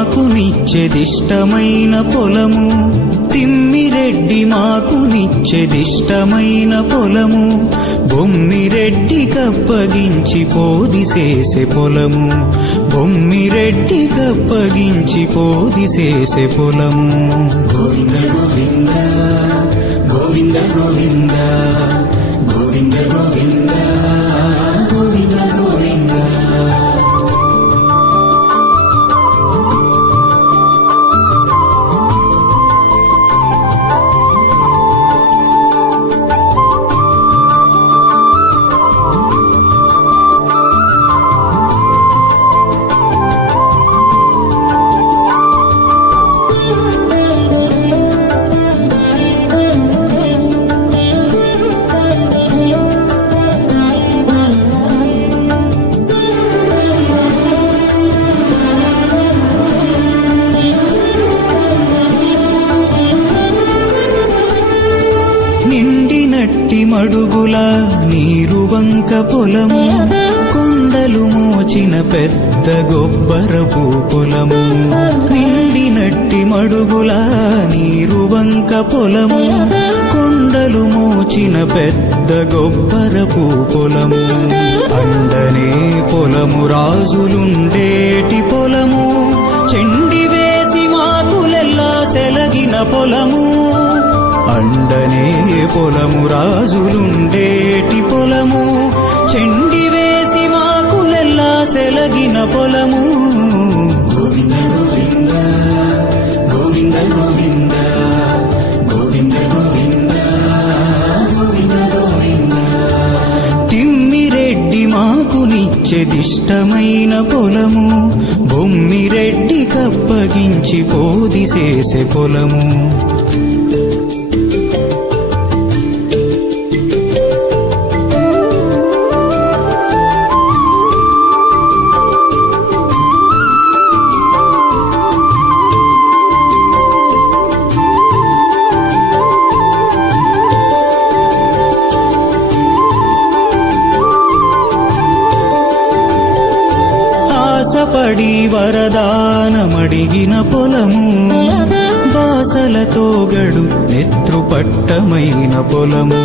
మాకు నిచ్చెదిష్టమైన పొలము, తిమ్మిరెడ్డి మాకు నిచ్చెదిష్టమైన పొలము, బొమ్మిరెడ్డి కప్పగించి పోదిసేసే పొలము, బొమ్మిరెడ్డి కప్పగించి పోదిసేసే పొలము. గోవింద గోవింద గోవింద గోవింద గోవింద గోవింద గోవింద గోవింద. నిండినట్టి మడుగుల నీరు వంక పొలము, కొండలు మోచిన పెద్ద గొబ్బరపు పొలము. నిండినట్టి మడుగుల నీరు వంక పొలము, కొండలు మోచిన పెద్ద గొబ్బరపు పొలము. అండనే పొలము రాజులుండేటి పొలము, చెండి వేసి మాకులెల్లా సెలగిన పొలము. అండనే పొలము రాజులుండేటి పొలము, చెండి వేసి మాకులెల్లా సెలగిన పొలము. గోవింద గోవింద గోవింద గోవింద గోవింద గోవింద గోవింద గోవింద. తిమ్మిరెడ్డి మాకు నిచ్చెదిష్టమైన పొలము, బొమ్మిరెడ్డి కప్పగించి పోదిసేసే పొలము. ఆశపడి వరదానమడిగిన పొలము, బాసలతో గడు నెత్రుపట్టమైన పొలము.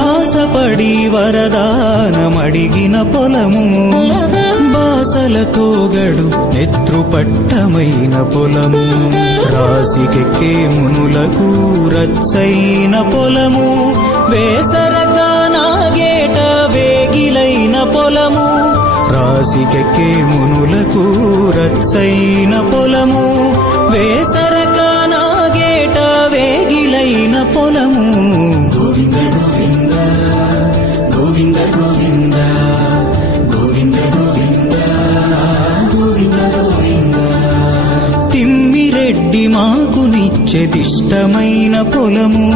ఆశపడి వరదానమడిగిన పొలము, బాసలతో గడు నెత్రుపట్టమైన పొలము. రాశికెక్కే మునులకు రచ్చైన పొలము, వేసరగా నాగేట వేగిలైన పొలము. రాశికెక్కే మునులకు రచ్చైన పొలము, వేసరగా నాగేట వేగిలైన పొలము. గోవింద గోవింద గోవింద గోవింద గోవింద గోవింద గోవింద గోవింద. తిమ్మిరెడ్డి మాకు నిచ్చెదిష్టమైన పొలము,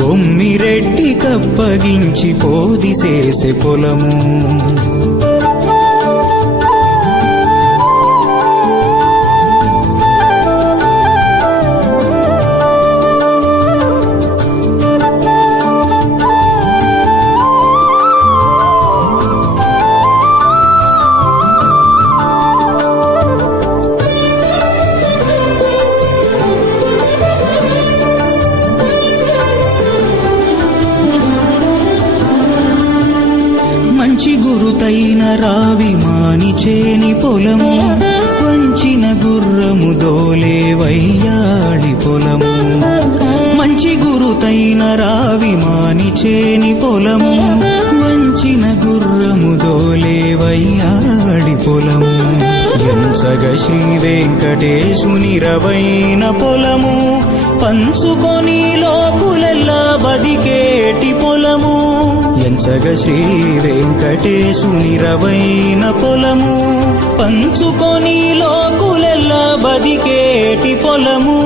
బొమ్మిరెడ్డి కప్పగించి పోదిసేసే పొలము. మంచి గురుతైన రావి మానిచేని పొలము, వంచిన గుర్రము దోలే వయ్యాళి పొలము. మంచి గురుతైన రావి మానిచేని పొలము, వంచిన గుర్రము దోలే వయ్యాళి పొలము. ఎంచగ శ్రీ వెంకటేశుని రవైన పొలము, పంచుకొని లోకులెల్లా బదికేటి పొలము. ఎంచగ శ్రీ వెంకటేశుని రవైన పొలము, పంచుకొని లోకులెల్లా బదికేటి పొలము.